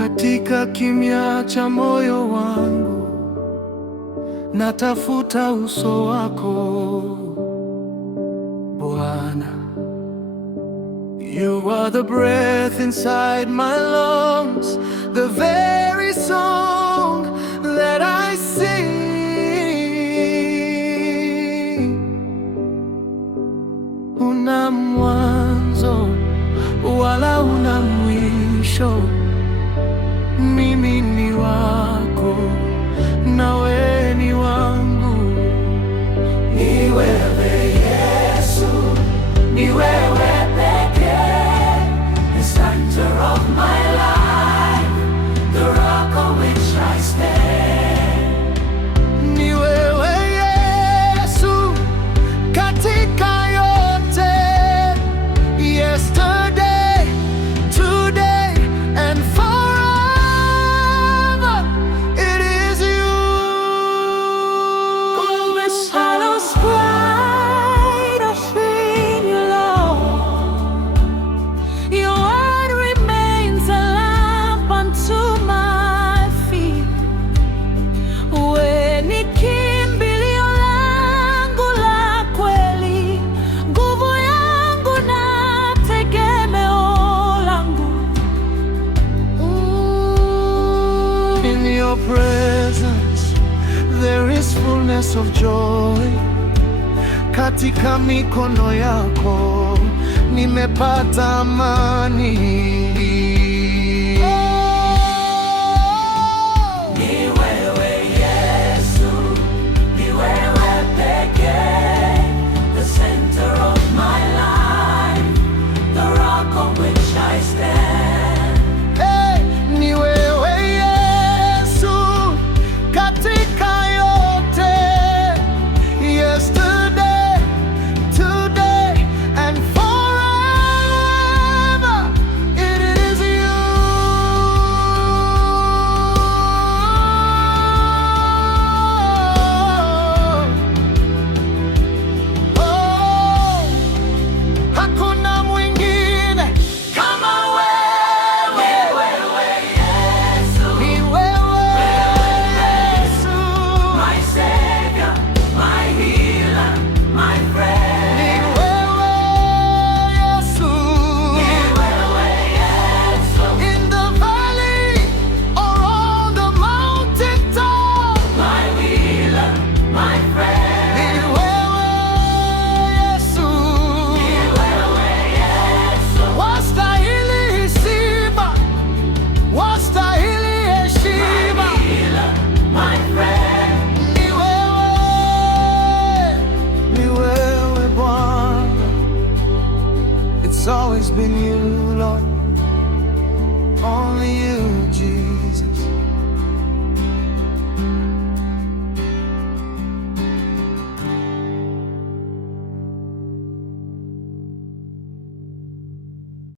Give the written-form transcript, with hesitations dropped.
Katika kimya cha moyo wangu natafuta uso wako Bwana. You are the breath inside my lungs, the very song that I sing. Una mwanzo wala una mwisho, mimi ni wako nawe ni wangu. Ni wewe Yesu, ni wewe pekee, the center of my life, the rock on which I stand. Ni wewe Yesu katika yote, yesterday, today and forever. It is you. When the shadows bright are in your love, your word remains a lamp unto my feet. Wewe ni kimbilio langu la kweli, nguvu yangu na tegemeo langu. In your presence there is fullness of joy. Katika mikono yako nimepata amani. Ni wewe Yesu, ni wewe pekee, the center of my life, the rock on which I stand.